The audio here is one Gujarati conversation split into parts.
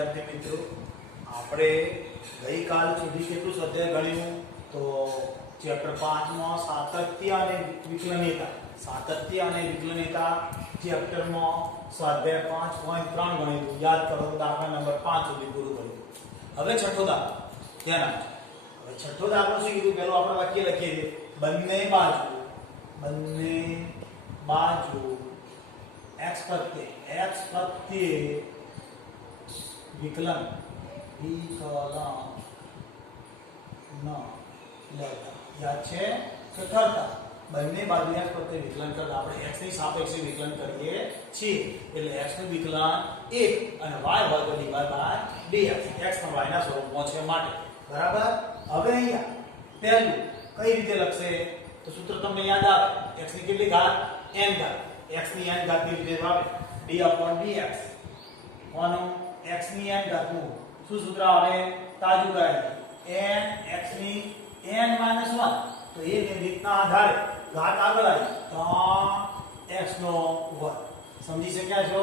વિદ્યાર્થી મિત્રો, આપણે ગઈકાલ સુધી કેટલું સ્વાધ્યાય ગણ્યું? તો ચેપ્ટર 5 માં સાતત્ય અને વિકલનીયતા, ચેપ્ટરમાં સ્વાધ્યાય 5.3 ગણ્યું. યાદ કરો, દાખલા નંબર 5 સુધી પૂરું કર્યું. હવે છઠ્ઠો દાખલો ધ્યાન આપજો. હવે છઠ્ઠો દાખલો શું કીધું? પહેલું આપણે વાક્ય લખીએ છીએ, બંને બાજુ x પ્રત્યે વિકલન લેતા. યાદ છે કે કરતા? બંને બાજુ x પ્રત્યે વિકલન કરતા આપણે x ની સાપેક્ષે વિકલન કરીએ છીએ. એટલે x નું વિકલન 1 અને y હોય તો dy/dx, x ના y ના સ્વરૂપમાં છે માટે. બરાબર? હવે અહીંયા પહેલું કઈ રીતે લખશે? તો સૂત્ર તમને યાદ આવે, x ની કેટલી ઘાત? n ઘાત. x ની n ઘાત ની રીતે આવે d/dx. કોનું? x ની n ઘાત નું શું સૂત્ર આવે? તાજુ કરાય n x ની n - 1. તો એ રીતના આધારે ઘાત આગળ આવી 3x નો વર્ગ. સમજી શક્યા છો?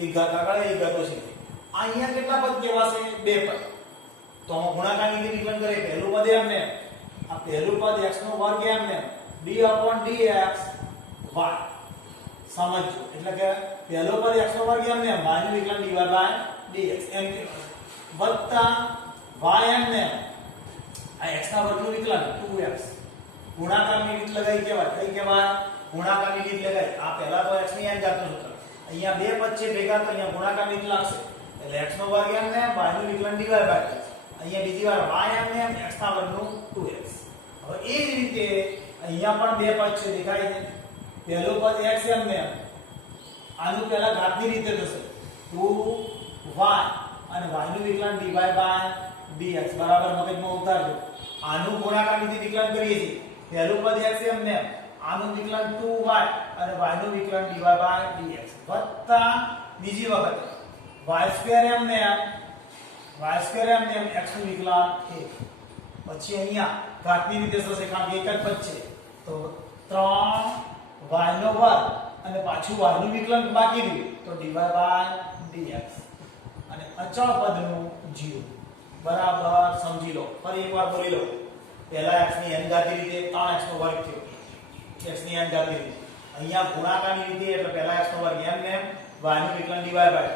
એક ઘાત આગળ એક ઘાત ઓછી. અહીંયા કેટલા પદ કહેવાશે? બે પદ. તો આમાં ગુણાકારની રીતે વિકલન કરે. પહેલું પદ એમને, આ પહેલું પદ x નો વર્ગ એમને d/dx y. સમજો, એટલે કે પહેલો પદ x નો વર્ગ એમને y નું વિકલન dy/dx એમ વત્તા y એમને આ x ના વર્ગનું વિકલન 2x. ગુણાકારની રીત લગાઈ કહેવાય. કઈ કહેવાય? ગુણાકારની રીત લગાઈ. આ પહેલા તો x ની n ઘાતનું સૂત્ર. અહીંયા બે પદ છે ભેગા, તો અહીંયા ગુણાકારની રીત લાગશે. એટલે x નો વર્ગ એમને y નું વિકલન dy/dx. અહીંયા બીજી વાર y એમને x ના વર્ગનું 2x. હવે એ જ રીતે અહીંયા પણ બે પદ છે, દેખાય છે. પહેલો પદ x એમને આનું પહેલા ઘાતની રીતે થશે 2y અને y નું વિકલન dy/dx. બરાબર? મગજમાં ઉતારજો. આનું ગુણાકારની રીતે વિકલન કરીએ છીએ. પહેલું પદ x એમને આનું વિકલન 2y અને y નું વિકલન dy/dx વત્તા બીજી વખત y² એમને x નું વિકલન 1. પછી અહીંયા ઘાતની રીતે થશે, કારણ કે એક જ પદ છે. તો 3y નો વર્ગ અને પાછું y નું વિકલન બાકી રહ્યું તો dy/dx અને અચળ પદનું 0. બરાબર? સમજી લો. ફરી એકવાર બોલી લો. પહેલા x ની n ઘાતની રીતે 3x નો વર્ગ થયો. x ની n ઘાતની રીતે. અહીંયા ગુણાકારની રીતે એટલે પહેલા x નો વર્ગ એમને y નું વિકલન dy/dx.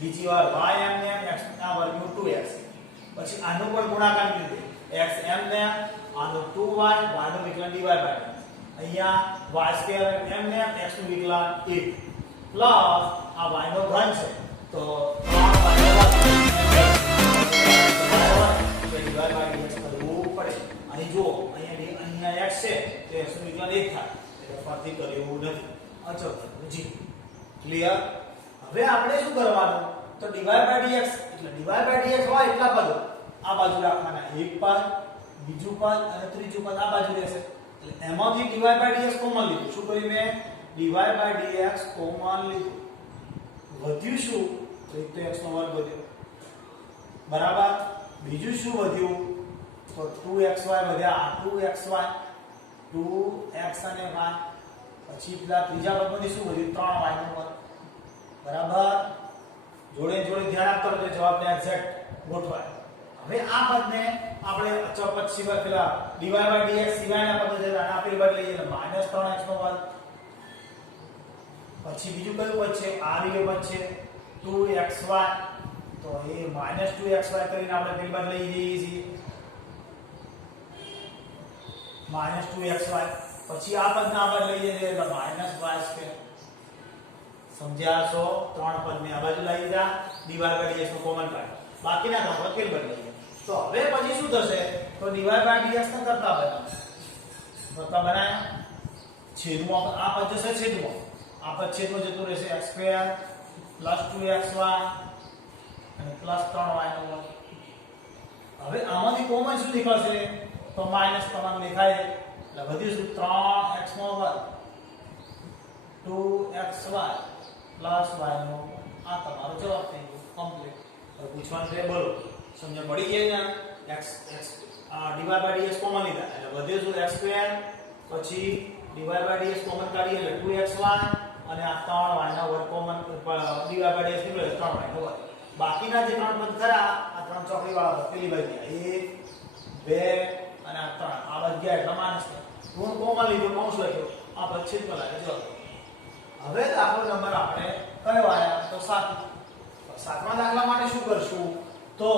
બીજી વાર y એમને x ના વર્ગનું 2x. પછી આનું પણ ગુણાકારની રીતે x એમને આનું 2y y નું વિકલન dy/dx. અહીંયા y² એમને x નું વિકલન 1 પ્લસ આ y નો ઘન છે તો 3y નો વર્ગ કરવું પડે. અહીં જો અહીંયા x છે તો x નું વિકલન 1 થાય એટલે ફરીથી કર્યું નથી. અચળ જી ક્લિયર? હવે આપણે શું કરવાનું? તો dy/dx એટલે dy/dx હોય એટલા પદો આ બાજુ રાખવાના. એક પદ, બીજું પદ અને ત્રીજું પદ આ બાજુ રહેશે. એટલે એમાંથી dy/dx કોમન લીધું. શું કર્યું મેં? dy/dx કોમન લીધું. વધ્યું શું? તો એક તો x નો વર્ગ વધ્યો. બરાબર? બીજું શું વધ્યું? તો 2xy વધ્યા. 2xy 2x અને y. પછી પેલા ત્રીજા પદમાંથી શું વધ્યું? 3y નો વર્ગ. બરાબર? જોડે જોડે ધ્યાન આપતા રહેજો, જવાબને એક્ઝેક્ટ ગોઠવાય. હવે આ પદને આપણે અચળ પદ સિવાય પેલા dy/dx સિવાયના પદ છે આપેલ બદલીએ એટલે -3x નો વર્ગ. પછી બીજું કયું પદ છે? આ રહ્યું પદ છે 2xy. તો એ -2xy કરીને આપણે પેલ બાદ લઈ જઈએ છીએ -2xy. પછી આ પદને આપણે લઈ જઈએ એટલે -y². સમજ્યા છો? ત્રણ પદને આ બાજુ લઈ જા, dy/dx નો કોમન કાઢ, બાકીના દાખલા પેલ બાદ લઈએ. તો હવે પછી શું થશે? તો dy/dx ને કરતા બનાયા. છેદમાં આ પદ જશે છેદમાં. આ પદ છેદમાં જતું રહેશે x² + 2xy અને +3y નો વર્ગ. હવે આમાંથી કોમન શું નીકળશે? તો માઈનસ તમામ દેખાય એટલે વધ્યું શું? 3x નો વર્ગ 2xy + y નો. આ તમારો જવાબ થઈ ગયો કમ્પ્લીટ. હવે પૂછવાનું છે, બોલો સમજણ પડી ગઈ ને? x આ dy/dx કોમન લીધા એટલે વધ્યું શું? x² પછી dy/dx કોમન કાઢીએ એટલે 2xy અને આ 3y નો વર્ગ કોમન dy/dx નીકળે 3y નો વર્ગ. બાકીના જે ત્રણ પદ ખરા આ ત્રણ ચોકડી વાળા પેલી બાજુ 1 2 અને આ 3 આ બાજુ ગયા એટલે માઇનસ ઋણ કોમા લીધો કૌંસ લખ્યો આ પદ છેદમાં લાગે જો હવે દાખલો નંબર આપણે કયો આયા તો 7 સાતમા દાખલા માટે શું કરશું તો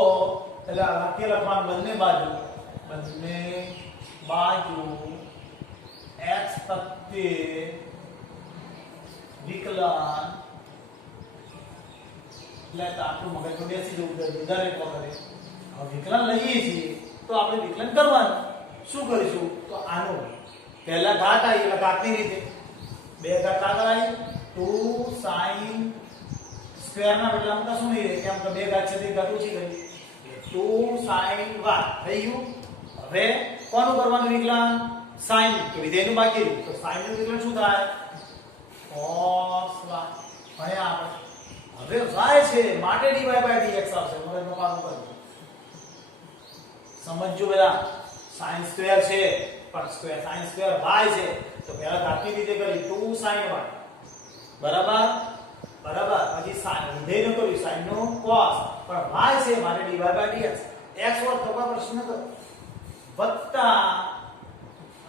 એટલે વાક્ય લખવાનું બંને બાજુ x પ્રત્યે વિકલન એટલે આપણું મગજ બેસી જવું દરેક વખતે હવે વિકલન લઈએ છીએ તો આપણે વિકલન કરવાનું શું કરીશું તો આનું પહેલા ઘાત આવી એટલે ઘાતની રીતે બે ઘાત આગળ આવી 2 sin સ્ક્વેર ના બદલામાં કશું નહીં રહે કેમ કે બે ઘાત છે તે ઘાત ઓછી કરી 2 sin y થઈ ગયું હવે કોનું કરવાનું વિકલન sin તો વિધેયનું બાકી રહ્યું તો sin નું વિકલન શું થાય cos y ભણ્યા આપણે હવે y છે માટે dy by dx આવશે મગજમાં કામ કરજો સમજજો બેટા sin સ્ક્વેર છે પણ સ્ક્વેર sin સ્ક્વેર y છે તો પહેલા ઘાતની રીતે કરી 2 sin y બરાબર બરાબર પછી sin વિધેયનું કર્યું sin નું cos પણ y છે માટે dy by dx x હોત તો કોઈ પ્રશ્ન નથી વત્તા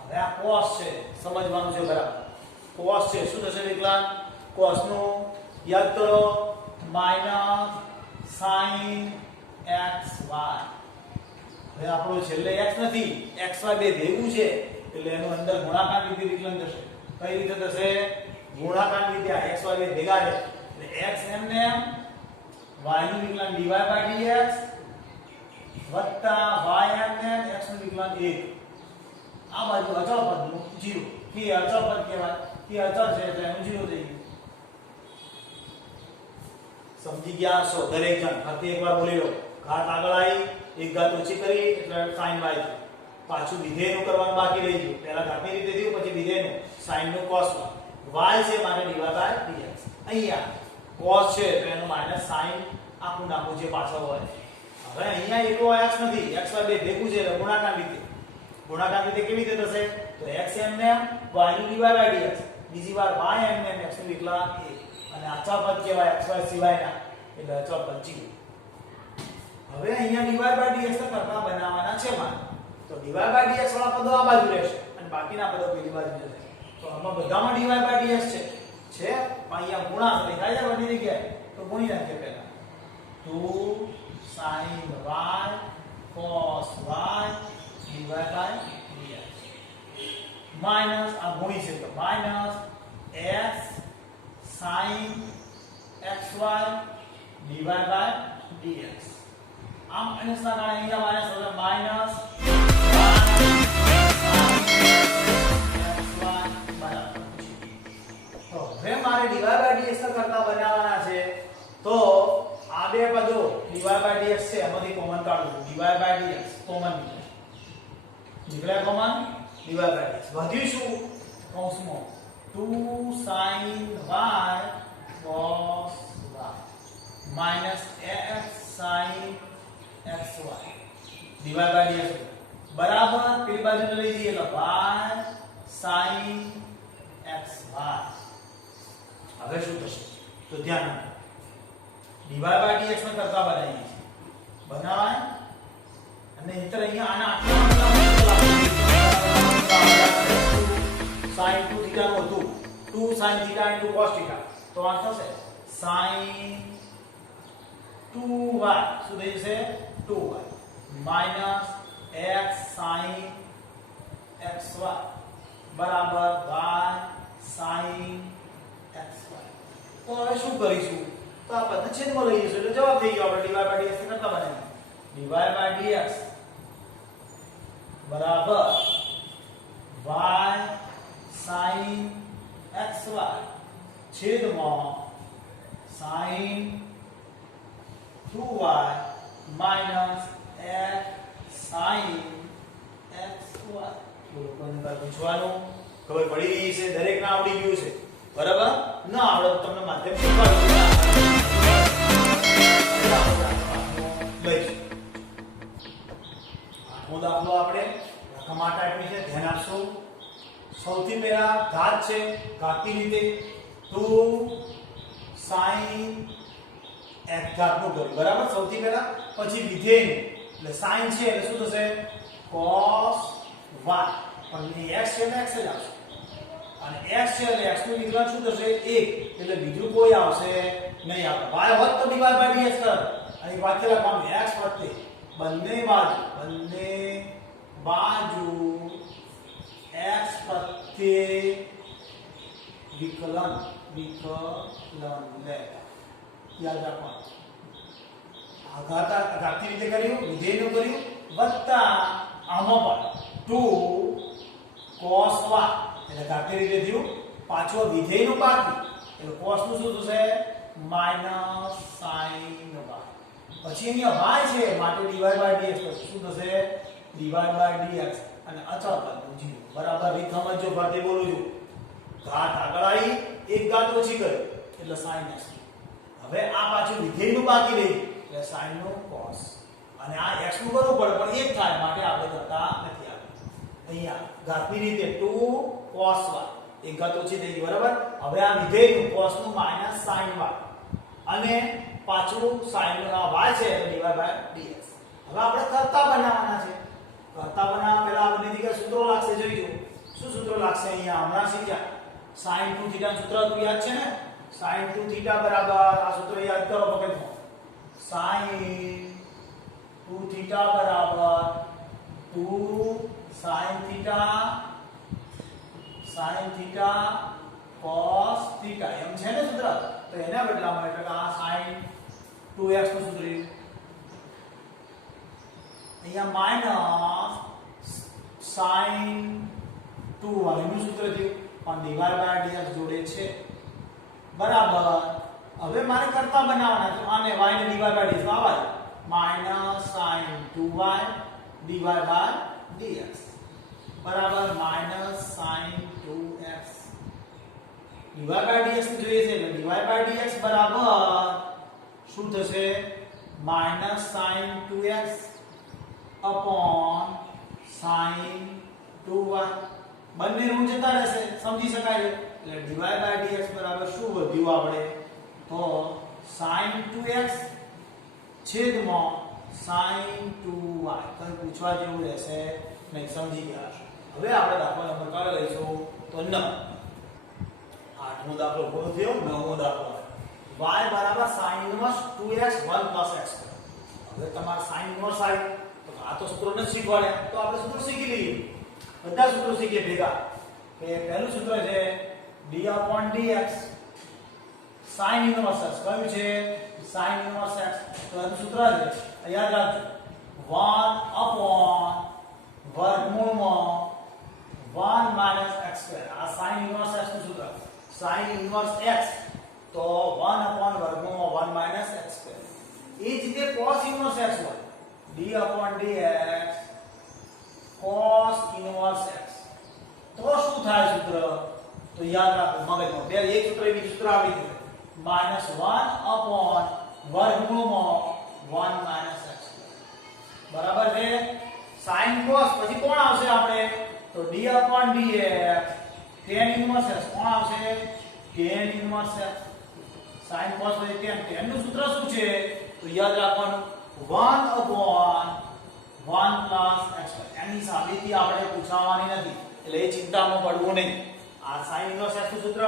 હવે આ cos છે સમજવાનું છે બરાબર cos છે શું થશે વિકલન cos નું યાદ કરો માઈનસ sin xy હવે આપણો છેલ્લે x નથી xy બે ભેગું છે એટલે એનું અંદર ગુણાકાર રીતે વિકલન થશે કઈ રીતે થશે ગુણાકાર રીતે આ xy બે ભેગા છે એટલે x એમને y નું વિકલન dy by dx વત્તા y એમને x નું વિકલન 1 આ બાજુ અચળ પદનું 0 કે અચળ પદ કહેવાય કે અચળ છે એટલે એનું 0 થઈ ગયું સમજી ગયા છો દરેક જણ ફરી એકવાર બોલી લો ઘાત આગળ આવી એક ઘાત ઓછી કરી એટલે sin y થયું પાછું વિધેયનું કરવાનું બાકી રહી ગયું પહેલા ઘાતની રીતે થયું પછી વિધેયનું sin નું cos y છે માટે dy by dx અહીંયા cos છે તો એનું માઈનસ sin આખું નાખું જે પાછળ હોય હવે અહીંયા એકલો x નથી x y બે ભેગું છે એટલે ગુણાકાર રીતે કેવી રીતે થશે તો x એમને y નું dy by dx બીજી વાર y એમને x નું વિકલન 1 અને અચળ પદ કહેવાય xy સિવાયના એટલે અચળ પદ 0 હવે અહીંયા dy by dx ના કરતા બનાવવાના છે માન તો dy by dx વાળા પદો આ બાજુ રહેશે અને બાકીના પદો પેલી બાજુ જશે તો આમાં બધામાં dy by dx છે પણ અહીંયા ગુણાકાર દેખાય છે બની જગ્યાએ તો ગુણી નાખીએ પહેલા 2 sin y cos y dy by dx minus આ ગુણી છે તો minus x sin xy dy by dx આમ માઈનસ ના કારણે અહીંયા માઈનસ એટલે માઈનસ તો હવે મારે dy by dx કરતા બનાવવાના છે તો આ બે પદો dy by dx છે એમાંથી કોમન કાઢું dy by dx કોમન નીકળ્યા કોમન dy by dx વધ્યું શું કૌંસમાં 2 sin y cos y minus x sin xy dy by dx બરાબર પેલી બાજુને લઈ જઈએ એટલે y sin xy હવે શું થશે તો ધ્યાન આપો dy by dx ને કરતા બનાવીએ છીએ બનાવાય અને ઇતર અહીંયા આના આટલા sin 2 થીટા નું હતું 2 sin theta into cos theta તો આ થશે sin 2y શું થઈ જશે 2y minus x sin xy બરાબર y sin xy તો હવે શું કરીશું તો આ પદ છેદમાં લઈ જઈશું એટલે જવાબ થઈ ગયો આપણે dy by dx કરતા બનાવીએ dy by dx બરાબર y sin xy છેદમાં sin 2y minus x sin xy બોલો કોને કાઈ પૂછવાનું ખબર પડી ગઈ છે દરેક ને આવડી ગયું છે બરાબર ના આવડે તો તમને માધ્યમ શીખવાડું લઈશું આઠમો દાખલો આપણે રકમા ટાઈપની છે ધ્યાન આપશો સૌથી પહેલા ઘાત છે ઘાતની રીતે 2 sin x ઘાતનું કર્યું બરાબર સૌથી પહેલા પછી વિધેયનું એટલે sin છે એટલે શું થશે cos y પણ x છે એટલે x જ આવશે અને x છે એટલે x નું વિકલન શું થશે 1 એટલે બીજું કોઈ આવશે નહીં આપણે y હોત તો dy by dx કર અને વાક્ય લખવાનું x પ્રત્યે બંને બાજુ x પ્રત્યે વિકલન લેતા યાદ રાખવાનું ઘાતની રીતે કર્યું વિધેયનું કર્યું વત્તા આમાં પણ 2 cos y એટલે ઘાતની રીતે થયું પાછો વિધેયનું બાકી એટલે cos નું શું થશે માઈનસ sin y પછી અહીંયા y છે માટે dy by dx શું થશે dy by dx અને અચળ પદનું 0 બરાબર રીત સમજો ફરતી બોલું છું ઘાત આગળ આવી એક ઘાત ઓછી કરી એટલે sin x હવે આ પાછું વિધેયનું બાકી રહી એટલે sin નો cos અને આ x નું કરવું પડે પણ એક થાય માટે આપણે કરતા નથી અહીંયા ઘાતની રીતે 2 cos y એક ઘાત ઓછી થઈ ગઈ બરાબર હવે આ વિધેયનું cos નું માઈનસ sin y અને પાછું sin નો y છે એટલે dy by dx હવે આપણે કરતા બનાવવાના છે કરતા બનાવવા પહેલા આપણે દીકરા સૂત્રો લાગશે જોઈજો શું સૂત્રો લાગશે અહીંયા હમણાં શીખ્યા sin 2 θ નું સૂત્ર તો યાદ છે ને sin 2 θ બરાબર આ સૂત્ર યાદ કરો પકડો sin 2 θ બરાબર 2 sin θ cos θ એમ છે ને સૂત્ર તો એના બદલામાં એટલે કે આ sin 2x નું સૂત્ર અહીંયા માઈનસ sin 2y નું સૂત્ર થયું પણ dy by dx જોડે છે બરાબર હવે મારે કરતા બનાવવાના છે આને y ને dy by dx આવાય minus sin 2y dy by dx બરાબર minus sin 2x dy by dx ને જોઈએ છે એટલે dy by dx બરાબર શું થશે minus sin 2x upon sin 2y બંને ઋણ જતા રહેશે સમજી શકાય એટલે dy by dx બરાબર શું વધ્યું આપણે તો sin 2x છેદમાં sin 2y કંઈ પૂછવા જેવું રહેશે નહીં સમજી ગયા છો હવે આપણે દાખલો નંબર કયો લઈશું તો 9 આઠમો દાખલો પૂરો થયો નવમો દાખલો y બરાબર sin ઇન્વર્સ 2x 1 x હવે તમારે sin ઇન્વર્સ આવી તો આ તો સૂત્રો નથી શીખવાડ્યા તો આપણે સૂત્ર શીખી લઈએ બધા સૂત્રો શીખીએ ભેગા કે પહેલું સૂત્ર છે d/dx sin ઇન્વર્સ x કયું છે sin ઇન્વર્સ x તો એનું સૂત્ર છે યાદ રાખજો 1 વર્ગમૂળમાં 1 x² આ sin ઇન્વર્સ x નું સૂત્ર sin ઇન્વર્સ x તો 1 વર્ગમૂળમાં 1 x² એ જ રીતે cos ઇન્વર્સ x હોય d/dx cos ઇન્વર્સ x તો શું થાય સૂત્ર તો યાદ રાખો મગજમાં બે એક સૂત્ર બીજું સૂત્ર આવી ગયું -1 વર્ગમૂળમાં 1 x² બરાબર છે sin cos પછી કોણ આવશે આપણે તો d/dx tan ઇન્વર્સ x કોણ આવશે tan inverse x sin cos પછી tan નું સૂત્ર શું છે તો યાદ રાખવાનું 1/1 x² એની સાબિતી આપણે પૂછવાની નથી એટલે એ ચિંતામાં પડવું નહીં આ sin ઇન્વર્સ x નું સૂત્ર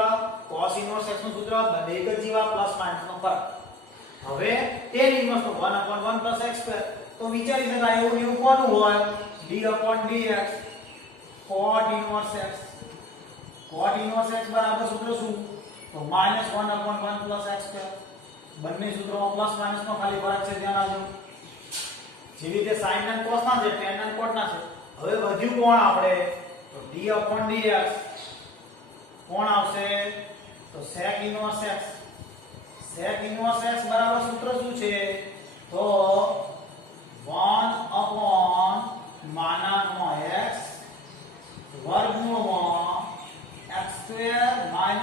cos ઇન્વર્સ x નું સૂત્ર બંને એક જ જેવા પ્લસ માઈનસ નો ફરક હવે tan ઇન્વર્સ તો 1/1 x² તો વિચારી શકાય એવું કોનું હોય d/dx cot inverse x cot inverse x બરાબર સૂત્ર શું તો -1/1 x² બંને સૂત્રોમાં પ્લસ માઈનસ નો ખાલી ફરક છે ધ્યાન આપજો જેવી રીતે sin અને cos ના છે tan અને cot ના છે હવે વધ્યું કોણ આપણે તો d/dx કોણ આવશે તો sec inverse x sec inverse x બરાબર સૂત્ર શું છે તો 1/x વર્ગમૂળમાં x² - 1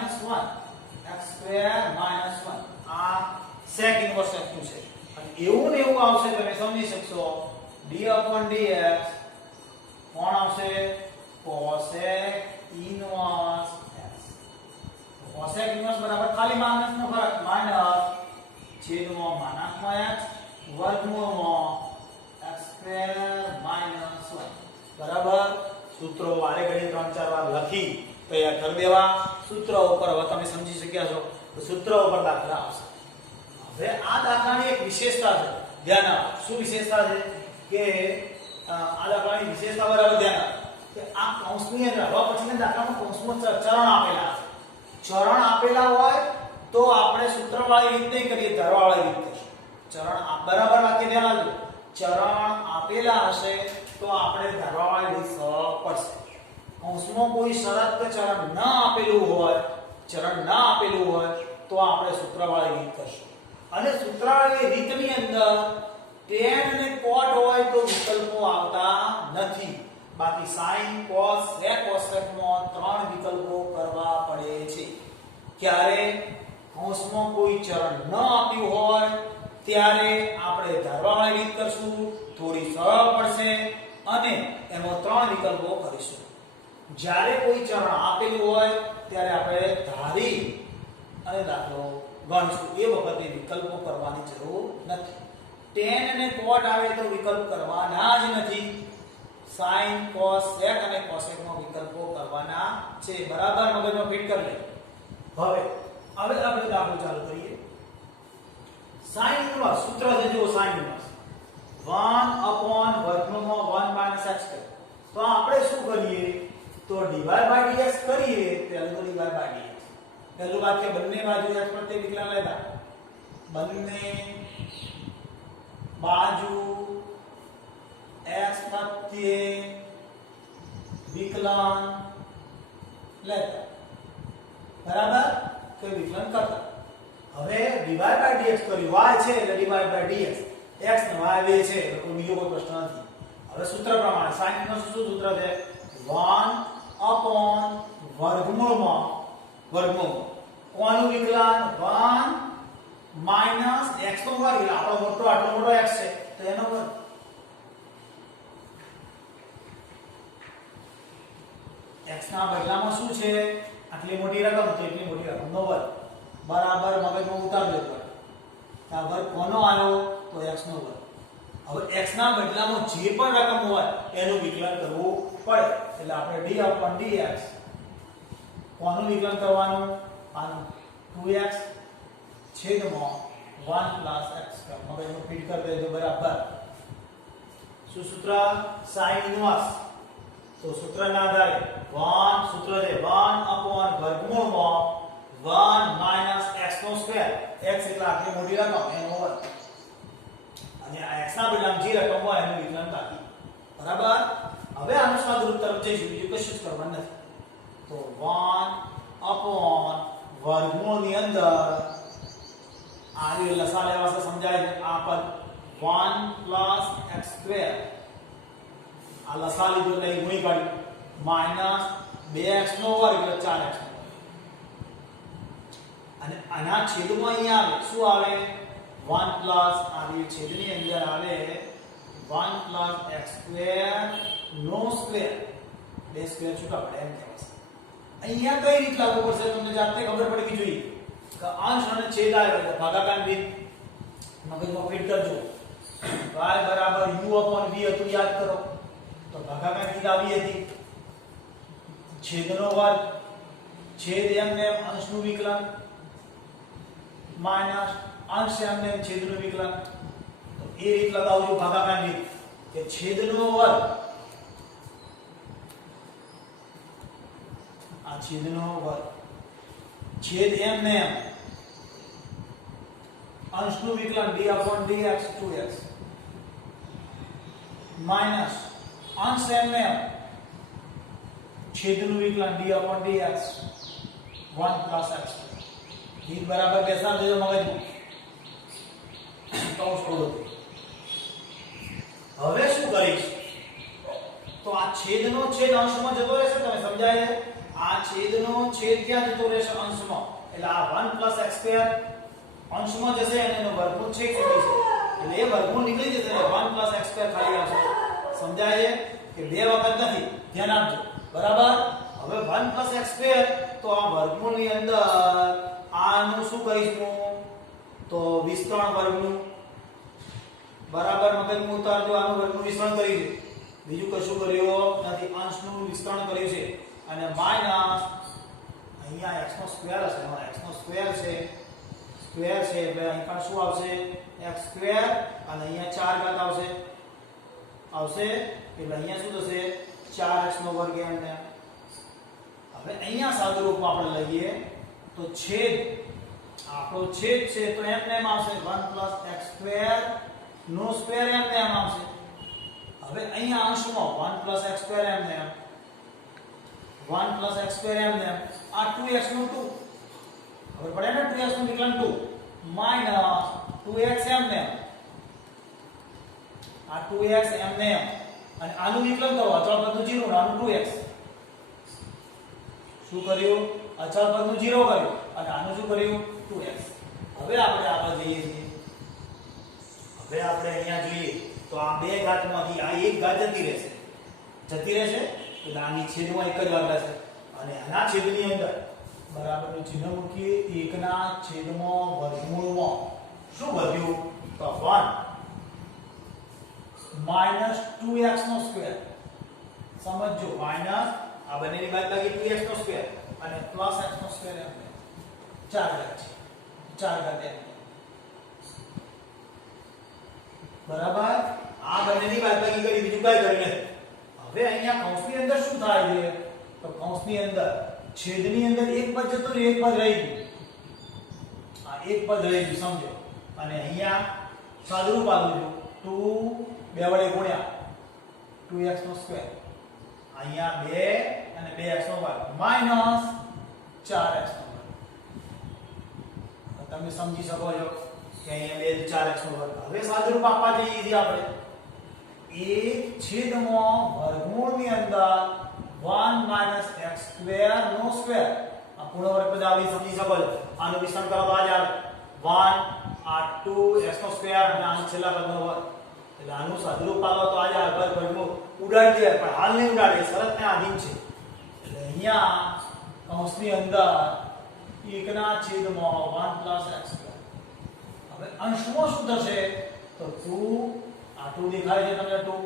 x² - 1 આ sec ઇન્વર્સ x નું છે અને એવું ને એવું આવશે તમે સમજી શકશો d/dx કોણ આવશે cosec inverse x cosec inverse બરાબર ખાલી માઇનસ નો ફરક માઈનસ છેદમાં માનાંકમાં x વર્ગમૂળમાં x સ્ક્વેર માઈનસ 1 બરાબર. સૂત્રો વારે ઘડી 3-4 વાર લખી તૈયાર કરી દેવા. સૂત્ર ઉપર હવે તમે સમજી શક્યા છો તો સૂત્ર ઉપર દાખલા આવશે. હવે આ દાખલાની એક વિશેષતા છે, ધ્યાન આપો. શું વિશેષતા છે કે આ દાખલાની વિશેષતા બરાબર ધ્યાન આપો કે આ કૌંસની અંદર હવે પછીના દાખલામાં કૌંસમાં ચરણ આપેલા છે. ચરણ આપેલા હોય તો આપણે સૂત્રવાળી રીત નહીં કરીએ, ધારવાળી રીત કરીશું. ચરણ બરાબર વાક્ય ધ્યાન આપજો. ચરણ આપેલા હશે તો આપણે ધારવાળી રીત પડશે. કૌંસમાં કોઈ શરત કે ચરણ ન આપેલું હોય, ચરણ ન આપેલું હોય તો આપણે સૂત્રવાળી રીત કરશું. અને સૂત્રવાળી રીતની અંદર tan અને cot હોય તો વિકલ્પો આવતા નથી. બાકી sin cos sec cosec માં 3 વિકલ્પો કરવા પડે છે. ક્યારે કૌંસમાં કોઈ ચરણ ન આપ્યું હોય ત્યારે આપણે ધારવાળી રીત કરશું, થોડી સરળ પડશે અને એમાં 3 વિકલ્પો કરીશું. જ્યારે કોઈ ચરણ આપેલું હોય ત્યારે આપણે ધારી અને દાખલો ગણીશું. એ વખતે વિકલ્પો કરવાની જરૂર નથી. tan અને cot આવે તો વિકલ્પ કરવાના જ નથી. sin cos sec અને cosec માં વિકલ્પો કરવાના છે. બરાબર મગજમાં ફિટ કરી લે. હવે આપણે દાખલો ચાલુ કરીએ. sin ઇન્વર્સ સૂત્ર છે જો sin ઇન્વર્સ 1 વર્ગમૂળમાં 1 x². તો આપણે શું કરીએ તો dy/dx કરીએ. પહેલું તો dy/dx. પહેલું વાક્ય બંને બાજુ x પ્રત્યે વિકલન લેતા. બંને બાજુ x પ્રત્યે વિકલન લેતા. બરાબર કે વિકલન કરતા. હવે dy/dx કર્યું, y છે એટલે dy/dx, x ને y બે છે એટલે કોઈ બીજો કોઈ પ્રશ્ન નથી. હવે સૂત્ર પ્રમાણે sin ઇન્વર્સ શું સૂત્ર છે 1/વર્ગમૂળમાં કોનું વિકલન 1 - x નો વર્ગ એટલે આટલો મોટો x છે તો એનો વર્ગ. x ના બદલામાં શું છે આટલી મોટી રકમ તો એટલી મોટી રકમનો વર્ગ બરાબર મગજમાં ઉતારજો. આ વર્ગ કોનો આવ્યો તો x નો વર્ગ. હવે x ના બદલામાં જે પણ રકમ હોય એનું વિકલન કરવું પડે એટલે આપણે d/dx કોનું વિકલન કરવાનું આનું 2x છેદમાં 1 + x મગજમાં ફિટ કરી દેજો. બરાબર. શું સૂત્ર sin ઇન્વર્સ તો સૂત્રના આધારે 1 સૂત્ર છે 1/વર્ગમૂળમાં 1 - x² x એટલે આટલી મોટી રકમ એનો વર્ગ અને આ x ના બદલામાં જે રકમ હોય એનું વિકલન બાકી. બરાબર. હવે આનું સ્વાદરૂપ તરફ જઈશું, બીજું કશું જ કરવાનું નથી. તો 1/વર્ગમૂળની અંદર આ જે લસા લેવા છે સમજાય છે. આ પદ 1 + x². આ લસા લીધો એટલે ગુણી કાઢ્યું -2x² એટલે 4x². અને આના છેદમાં અહીંયા આવે શું આવે 1 આ છેદની અંદર આવે 1 + x² નો સ્ક્વેર. બે સ્ક્વેર છૂટા પડે એમ કહેવાય. અહીંયા કઈ રીત લાગુ પડશે તમને જાતે ખબર પડવી જોઈએ કે અંશ અને છેદ આવે એટલે ભાગાકારની રીત મગજમાં ફિટ કરજો. y = u/v હતું યાદ કરો તો ભાગાકારની રીત આવી હતી. છેદનો વર્ગ છેદ એમને અંશનું વિકલન માઈનસ અંશ એમને છેદનું વિકલન. તો એ રીત લગાવજો ભાગાકારની રીત કે છેદનો વર્ગ આ છેદનો વર્ગ છેદ એમને અંશનું વિકલન d/dx 2x માઈનસ અંશ એમને છેદનું વિકલન d/dx 1 + x. રીત બરાબર બેસાડ દેજો મગજમાં. કૌંસ ખોલો. હવે શું કરીશ તો આ છેદનો છેદ અંશમાં જતો રહેશે. તમે સમજાય આ છેદનો છેદ ક્યાં જતો રહેશે અંશમાં એટલે આ 1 + x² અંશમાં જશે અને એનો વર્ગમૂળ છેદ સુધી છે એટલે એ વર્ગમૂળ નીકળી જશે એટલે 1 + x² ખાલી આવશે. સમજાય કે બે વખત નથી, ધ્યાન આપજો. બરાબર. હવે 1 + x² તો આ વર્ગમૂળની અંદર આનું શું કરીશું તો વિસ્તરણ વર્ગનું બરાબર મગજમાં ઉતારજો. આનું વર્ગનું વિસ્તરણ કર્યું છે, બીજું કશું કર્યું નથી. અંશનું વિસ્તરણ કર્યું છે અને માઈનસ અહીંયા x નો સ્ક્વેર હશે. x નો સ્ક્વેર છે, સ્ક્વેર છે એટલે અહીં પણ શું આવશે? x સ્ક્વેર અને અહીંયા 4 ઘાત આવશે એટલે અહીંયા શું થશે? 4x નો વર્ગ એમને. હવે અહીંયા સાદુરૂપમાં આપણે લઈએ તો છેદ, આપણો છેદ છે તો એમને એમ આવશે 1 + x સ્ક્વેર નો સ્ક્વેર એમને એમ આવશે. હવે અહીંયા અંશમાં 1 + x સ્ક્વેર એમને એમ, 1 + x સ્ક્વેર એમને એમ, આ 2x નું 2 હવે પડે ને, 2x નું વિકલન 2 માઈનસ 2x એમને એમ, આ 2x એમને એમ અને આનું વિકલન કરો, અચળ પદનું 0 અને આનું 2x. શું કર્યું? અચળ પદનું 0 કર્યું અને આનું શું કર્યું? 2x. હવે આપણે આગળ જઈએ છીએ. હવે આપણે અહીંયા જોઈએ તો આ બે ઘાતમાંથી આ એક ઘાત જતી રહેશે એટલે આની છેદમાં એક જ વાર રહેશે અને આના છેદની અંદર બરાબરનું ચિહ્ન મૂકીએ. 1 ના છેદમાં વર્ગમૂળમાં શું વધ્યું? તો 1 માઈનસ 2x નો સ્ક્વેર. સમજો, માઈનસ આ બંનેની બાદબાકી 2x નો સ્ક્વેર અને પ્લસ x નો સ્ક્વેર એમ 4 ઘાત છે, 4 ઘાત એમ બરાબર. આ બંનેની બાદબાકી કરી, બીજું કાંઈ કરી નથી. હવે અહીંયા કૌંસની અંદર શું થાય છે? તો કૌંસની અંદર છેદની અંદર એક પદ જતો રહ્યો, એક પદ રહી ગયું. આ એક પદ રહી ગયું સમજો. અને અહીંયા સાદુરૂપ આપ્યું 2 બે વડે ગુણ્યા 2x નો સ્ક્વેર, અહીંયા 2 અને 2x નો વર્ગ માઈનસ 4x નો વર્ગ. તમે સમજી શકો છો કે અહીંયા 2 4x નો વર્ગ. હવે સાદુરૂપ આપવા જઈએ છીએ આપણે. 1 છેદમાં વર્ગમૂળની અંદર 1 - x સ્ક્વેર નો સ્ક્વેર, આ પૂર્ણ વર્ગ પદ આવી સમજી શકો છો. આનું વિસ્તરણ કરો તો આ જ આવે 1 આ 2x નો સ્ક્વેર અને આનું છેલ્લા પદનો વર્ગ. એટલે આનું સાદુરૂપ આપો તો આ જ આવે. વર્ગમૂળ ઉડાડી દે પણ હાલ નહીં ઉડાડે, શરતને આધીન છે. એટલે અહીંયા કૌંસની અંદર 1 ના છેદમાં 1 + x સ્ક્વેર. હવે અંશમાં શું થશે? તો 2 આ 2 દેખાય છે તમને, 2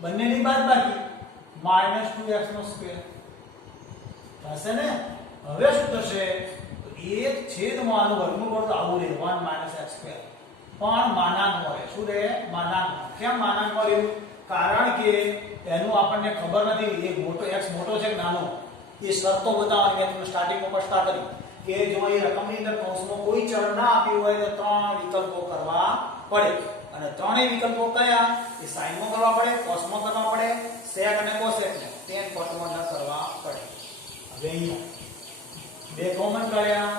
બંનેની બાદબાકી -2x નો સ્ક્વેર થશે ને. હવે શું થશે? તો 1 છેદમાં આનું વર્ગમૂળ કરો તો આવું રહે 1 - x સ્ક્વેર, પણ માનાંકમાં રહે. શું રહે? માનાંકમાં. કેમ માનાંકમાં રહ્યું? કારણ કે એનું આપણને ખબર નથી એક મોટો x મોટો છે કે નાનો. એ શરતો બતાવવાની મેં તમને સ્ટાર્ટિંગમાં સ્પષ્ટતા કરી કે જો એ રકમની અંદર કૌંસમાં કોઈ ચલ ના આપ્યું હોય તો 3 વિકલ્પો કરવા પડે. અને ત્રણેય વિકલ્પો કયા? એ સાઈનમાં કરવા પડે, કોસમાં કરવા પડે, સેક અને કોસેકને tan કોટમાં ન કરવા પડે. હવે અહીંયા બે કોમન કર્યા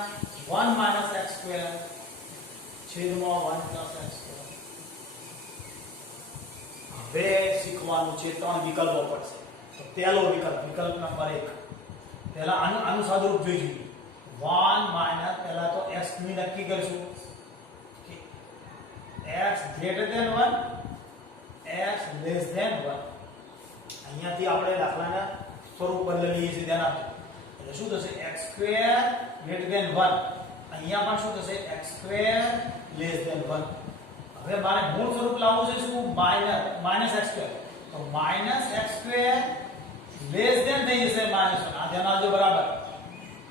1 - x સ્ક્વેર છેદમાં 1 + x સ્ક્વેર. હવે શીખવાનું છે 3 વિકલ્પો પડશે. તો પહેલો વિકલ્પ નંબર 1, પહેલા આનું સાદુરૂપ જોઈશું. 1 માઈનસ પહેલા તો x ની નક્કી કરીશું કે x greater than 1, x less than 1. અહીંયાથી આપણે દાખલાના સ્વરૂપ બદલીએ છીએ, ધ્યાન આપજો. એટલે શું થશે? x square greater than 1. અહીંયા પણ શું થશે? x square less than 1. હવે મારે મૂળ સ્વરૂપ લાવવું છે શું? Minus x square. તો -x સ્ક્વેર લેસ ધેન થઈ જશે -1. આ ધ્યાન આપજો બરાબર.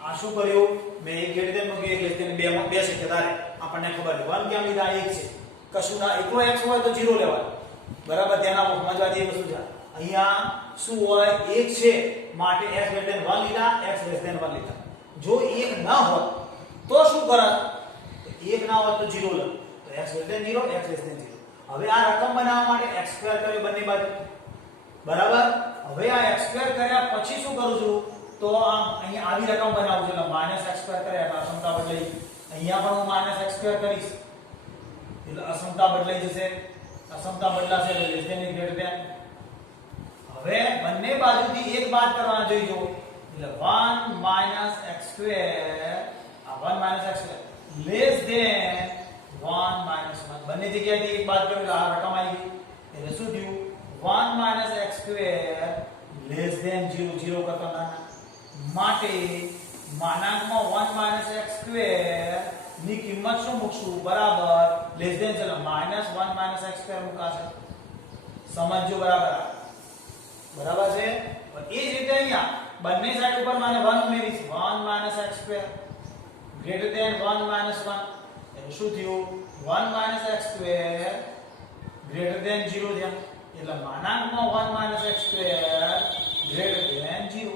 આ શું કર્યું? મેં એક ગ્રેટર ધેન મૂકી, એક લેસ ધેન, બે માં બે શક્યતા રહે. આપણને ખબર છે 1 કેમ લીધા? 1 છે. કશું ના, એકલો x હોય તો 0 લેવાનું. બરાબર, ધ્યાન આપો, સમજવા જેવી વસ્તુ છે. અહીંયા શું હોય? 1 છે માટે x greater than 1 લીધા, x less than 1 લીધા. જો 1 ના હોત તો શું કરત? તો 1 ના હોત તો 0 લે. તો x greater than 0, x less than 0. હવે આ રકમ બનાવવા માટે x સ્ક્વેર કર્યો બંને બાજુ. બરાબર. હવે આ x સ્ક્વેર કર્યા પછી શું કરું છું? તો આમ અહીંયા આવી રકમ બનાવું છું. એટલે -x સ્ક્વેર કર્યા એટલે અસમતા બદલાઈ. અહીંયા પણ હું -x સ્ક્વેર કરીશ એટલે અસમતા બદલાઈ જશે. અસમતા બદલાશે એટલે લેસ ધેન ગ્રેટર ધેન. હવે બંને બાજુથી એક બાદ કરવાના જોઈજો. એટલે 1 - x સ્ક્વેર, આ 1 - x સ્ક્વેર લેસ ધેન 1 - 1. બંને જગ્યાએથી એક બાદ કર્યો એટલે આ રકમ આવી ગઈ. એટલે શું થયું? 1 - x સ્ક્વેર લેસ ધેન 0, 0 કરતા નાના. માટે માનાંકમાં 1 - x સ્ક્વેર ની કિંમત શું મૂકશું બરાબર લેસ ધેન ચલો -1 - x² મૂકાશે સમજજો બરાબર બરાબર છે પણ એ જ રીતે અહીંયા બંને સાઈડ ઉપર માને 1 ઉમેરીશ 1 - x² ગ્રેટર ધેન 1 - 1 એટલે શું થયું 1 - x² ગ્રેટર ધેન 0 થયા એટલે માનાંકમાં 1 - x² ગ્રેટર ધેન 0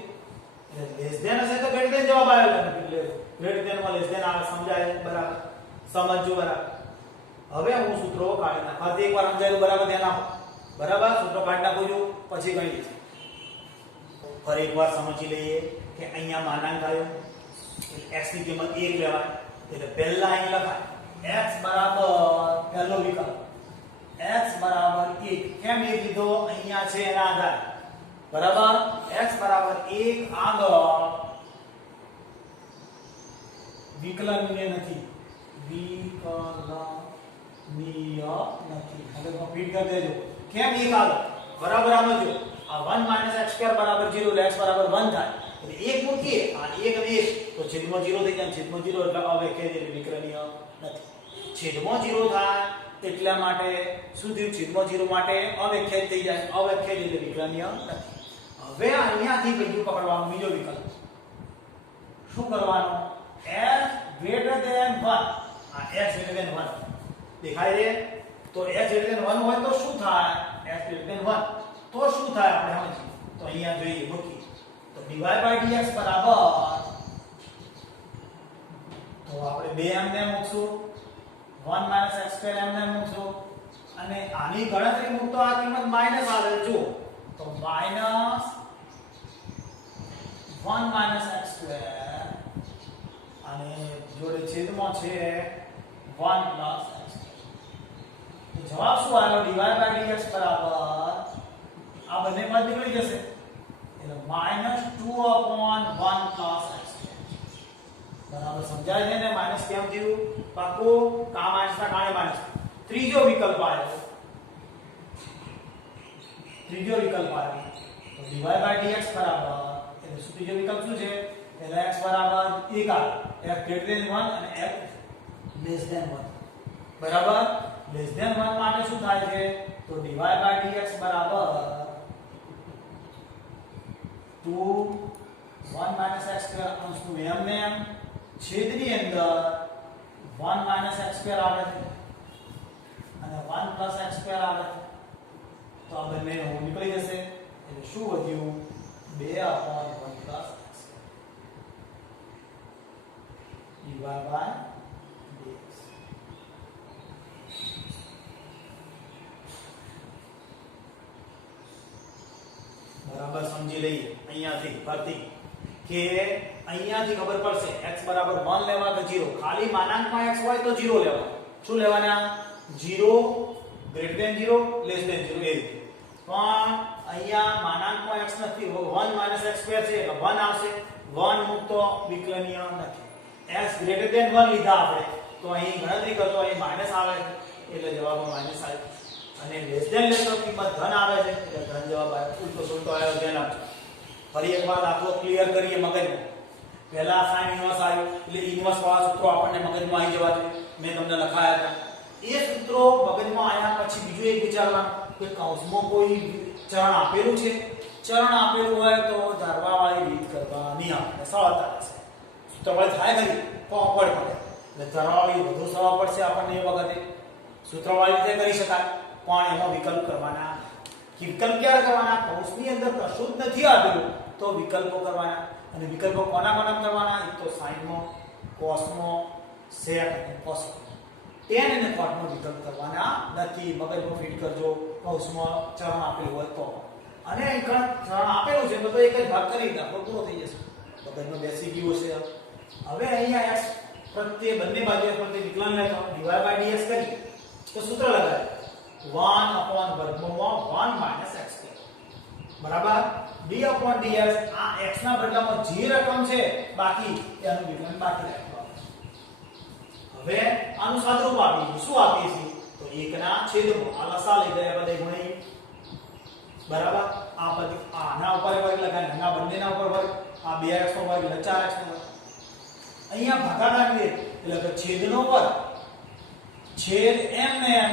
એટલે લેસ ધેન હશે તો ગ્રેટર ધેન જવાબ આવ્યો એટલે ગ્રેટર ધેન માં લેસ ધેન આવે સમજાય બરાબર સમજજો બરાબર હવે હું સૂત્રો કાઢી નાખવા દે એકવાર સમજાયું બરાબર ધ્યાન આપો બરાબર સૂત્રો કાઢી નાખો જો પછી ગણી લઈશું ફરી એકવાર સમજી લઈએ કે અહીંયા માનાંક આવ્યો x ની કિંમત 1 લેવાય એટલે પહેલા અહીં લખાય x બરાબર પહેલો વિકલ્પ x બરાબર 1 કેમ 1 લીધો અહીંયા છે એના આધારે બરાબર x બરાબર 1 આગળ વિકલનીય નથી વિકલનીય નથી હવે ફીડ કરી દેજો કેમ 1 આગળ બરાબર સમજો આ 1 - x² બરાબર 0 એટલે x બરાબર 1 થાય એટલે 1 મૂકીએ આ 1 અને 1 તો છેદમાં 0 થઈ જાય છેદમાં 0 એટલે અવ્યાખ્યાયિત એટલે વિકલનીય નથી છેદમાં 0 થાય એટલા માટે શું થયું છેદમાં 0 માટે અવ્યાખ્યાયિત થઈ જાય અવ્યાખ્યાયિત એટલે વિકલનીય નથી હવે અહીંયાથી બીજું પકડવાનું બીજો વિકલ્પ શું કરવાનો x greater than 1 આ x greater than 1 દેખાય છે તો x greater than 1 હોય તો શું થાય x greater than 1 તો શું થાય આપણે સમજીએ તો અહીંયા જોઈએ મૂકી તો dy/dx બરાબર તો આપણે 2 એમને મૂકશું 1 - x² એમને મૂકશું અને આની ગણતરી મૂકતો આ કિંમત માઈનસ આવે જો તો -1 - x² અને જોડે છેદમાં છે 1 + x તો જવાબ શું આવ્યો dy/dx બરાબર આ બંને પદ નીકળી જશે એટલે -2/1 + x બરાબર સમજાય છે ને માઈનસ કેમ થયું પાકો કા માઈનસ ના કારણે માઈનસ ત્રીજો વિકલ્પ આવ્યો તો dy/dx બરાબર એટલે શું ત્રીજો વિકલ્પ શું છે એટલે x બરાબર 1 આવે f greater than 1 અને f less than 1 બરાબર less than 1 માટે શું થાય છે તો dy/dx બરાબર 2 1 - x² અંશનું એમને એમ છેદની અંદર 1 - x² આવે છે અને 1 + x² આવે છે તો આ બંને નીકળી જશે એટલે શું વધ્યું 2/1 + x dy/dx બરાબર સમજી લઈએ અહીંયાથી પરથી કે અહીંયાથી ખબર પડશે x બરાબર 1 લેવા કે 0 ખાલી માનાંકમાં x હોય તો 0 લેવા શું લેવાના 0 greater than 0 less than 0 એ પણ અહીંયા માનાંકમાં x નથી 1 - x² છે એટલે 1 આવશે 1 મૂકતો વિકલનીય નથી x greater than 1 લીધા આપણે તો અહીં ગણતરી કરતો અહીં માઈનસ આવે એટલે જવાબમાં માઈનસ આવે અને લેસ ધેન લેસનો કિંમત ધન આવે છે એટલે ધન જવાબ આવે ઉલટો સુલટો આવ્યો ધ્યાન આપજો ફરી એકવાર દાખલો ક્લિયર કરીએ મગજમાં પહેલા sin ઇન્વર્સ આવ્યો એટલે ઇન્વર્સ વાળા સૂત્રો આપણને મગજમાં આવી જવા જોઈએ મેં તમને લખાયા હતા એ સૂત્રો મગજમાં આવ્યા પછી બીજું એક વિચારવાનું કે કૌંસમાં કોઈ ચરણ આપેલું છે ચરણ આપેલું હોય તો ધારવા વાળી રીત કરવાની આપણે સરળતા રહેશે સૂત્રવાળી થાય ખરી તો અપડ પડે એટલે ધારવાવાળી વધુ સરળ પડશે આપણને એ વખતે સૂત્રવાળી રીતે કરી શકાય પણ એમાં વિકલ્પ કરવાના વિકલ્પ ક્યારે કરવાના કૌંસની અંદર કશું જ નથી આપેલું તો વિકલ્પો કરવાના અને વિકલ્પો કોના કરવાના એક તો સાઈનમાં કોસમાં સેક અને કોસમાં tan અને cot નો વિકલ્પ કરવાના નથી મગજમાં ફીડ કરજો કૌંસમાં ચરણ આપેલું હોય તો અને અહીં ચરણ આપેલું છે તો એક જ ભાગ કરી દાખલો પૂરો થઈ જશે મગજમાં બેસી ગયું છે હવે અહીંયા x પ્રત્યે બંને બાજુએ પ્રત્યે વિકલન લેતો dy/dx કરી તો સૂત્ર લગાવે 1/√1 - x² બરાબર d/dx આ x ના બદલામાં જે રકમ છે બાકી એનું વિકલન બાકી રાખવાનું હવે આનું સાદરૂપ આપીએ શું આપીએ છીએ તો 1 ના છેદમાં આ લસા લઈ ગયા બધે ગુણી બરાબર આ પદ આના ઉપર વર્ગ લગાય નાના બંનેના ઉપર વર્ગ આ 2x નો વર્ગ એટલે 4x નો વર્ગ અહીંયા ભાગાકાર કરીએ એટલે કે છેદનો વર્ગ છેદ m ને m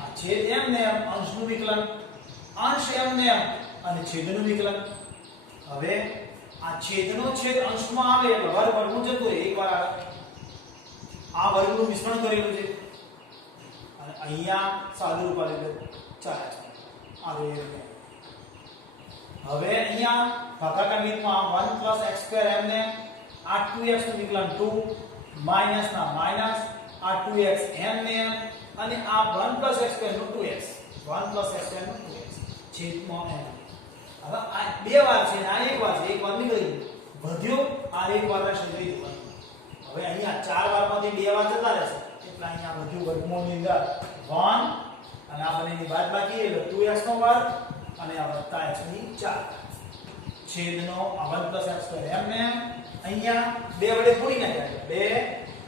આ છેદ m ને m અંશનું વિકલન અંશ m ને m અને છેદનું વિકલન. હવે આ છેદનો છેદ અંશમાં આવે એટલે વર્ગ વર્ગનું જતું રહે એકવાર આવે. આ વર્ગનું મિશ્રણ કરેલું છે અને અહીંયા સાદું રૂપ આલેલું 4x આવે. હવે અહીંયા ભાગાકાર રીતમાં 1 + x² m ને આ 2x નું વિકલન 2 માઈનસ ના માઈનસ આ 2x m ને m અને આ 1 + x² નું 2x 1 + x² નું 2x છેદમાં m. હવે આ બે વાર છે આ એક વાર છે, એક વાર નીકળી ગયું વધ્યો આ એક વાર રહેશે લઈ દેવાનું. હવે અહીંયા ચાર વારમાંથી બે વાર જતા રહેશે એટલે અહીંયા વધ્યું વર્ગમૂળની અંદર 1 અને આ બંનેની બાદબાકી એટલે 2x નો વર્ગ અને આ વત્તા x ની 4 છેદનો આ 1 + x² m ને અહીંયા બે વડે પૂરી નાખ્યા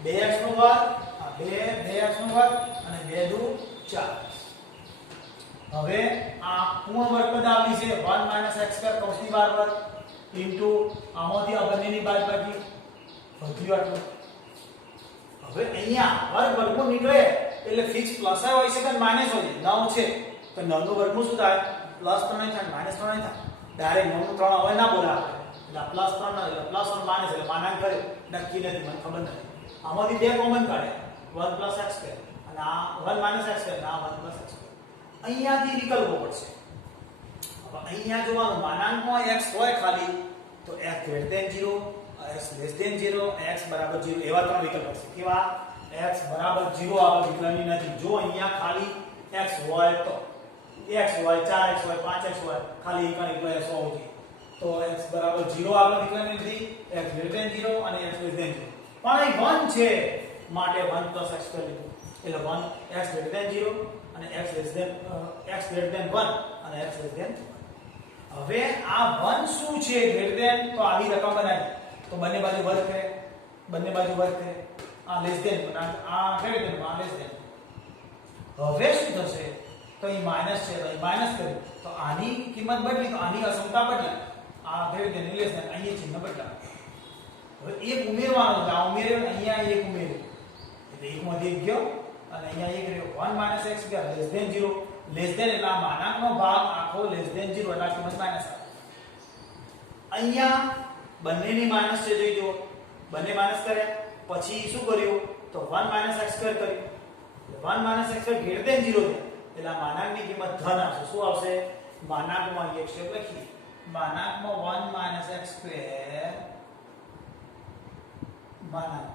2x નો વર્ગ આ 2x નો વર્ગ અને 2 દુ 4. હવે આ પૂર્ણ વર્ગ પદ આપી છે 1 - x² કૌંસની બહાર વર્ગ ઇન્ટુ આમાંથી આ બંનેની બાદબાકી વધ્યું આટલું. હવે અહીંયા વર્ગ વર્ગમૂળ નીકળે એટલે ફિક્સ પ્લસ હોય છે કે માઈનસ હોય છે. 9 છે તો 9 નું વર્ગમૂળ શું થાય પ્લસ 3 થાય માઈનસ 3 થાય. ડાયરેક્ટ 9 નું 3 હવે ના બોલા આપણે એટલે પ્લસ 3 ના એટલે પ્લસ 1 માઈનસ એટલે માનાંક કરે નક્કી નથી મને ખબર નથી. આમાંથી બે કોમન કાઢે 1 + x² અને આ 1 - x² અને આ 1 + x². અહીંયાથી વિકલ્પો પડશે. હવે અહીંયા જોવાનું માનાંકમાં x હોય ખાલી તો x > 0 x < 0 x = 0 એવા ત્રણ વિકલ્પ છે. કેવા x = 0 આગળ વિકલનની નથી. જો અહીંયા ખાલી x હોય તો x હોય 4x હોય 5x હોય ખાલી એક એકલો x હોવો જોઈએ તો x = 0 આગળ વિકલનની નથી. x > 0 અને x < 0 પણ અહીં 1 છે માટે 1 + x² લીધું એટલે 1 x > 0 અને x < 1 અને x < 1. હવે આ 1 શું છે ગ્રેટર તો આવી રકમ બનાવી તો બંને બાજુ વર્ગ કરે આ લેસ ધેન આ ગ્રેટર આ લેસ ધેન. હવે શું થશે તો અહીં માઈનસ છે તો અહીં માઈનસ કર્યું તો આની કિંમત બદલી તો આની અસમતા બદલા આ ગ્રેટર લેસ ધેન અહીં ચિહ્ન બદલા. હવે એક ઉમેરવાનું આ ઉમેર્યો અહીંયા એક ઉમેર્યો એટલે એકમાંથી એક ગયો અને અહીંયા એક રહ્યો 1 - x² < 0 લેસ ધેન એટલે આ માનાંકનો ભાગ આખો લેસ ધેન 0 એટલે આ કિંમત માઈનસ આવે. અહીંયા બંનેની માઈનસ છે જોઈ જુઓ બંને માઈનસ કર્યા પછી શું કર્યું તો 1 - x² કર્યું 1 - x² < 0 થયું એટલે આ માનાંકની કિંમત ધન આવશે. શું આવશે માનાંકમાં એક શેપ લખીએ માનાંકમાં 1 - x² માનાંક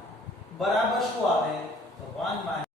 બરાબર શું આવે તો 1 -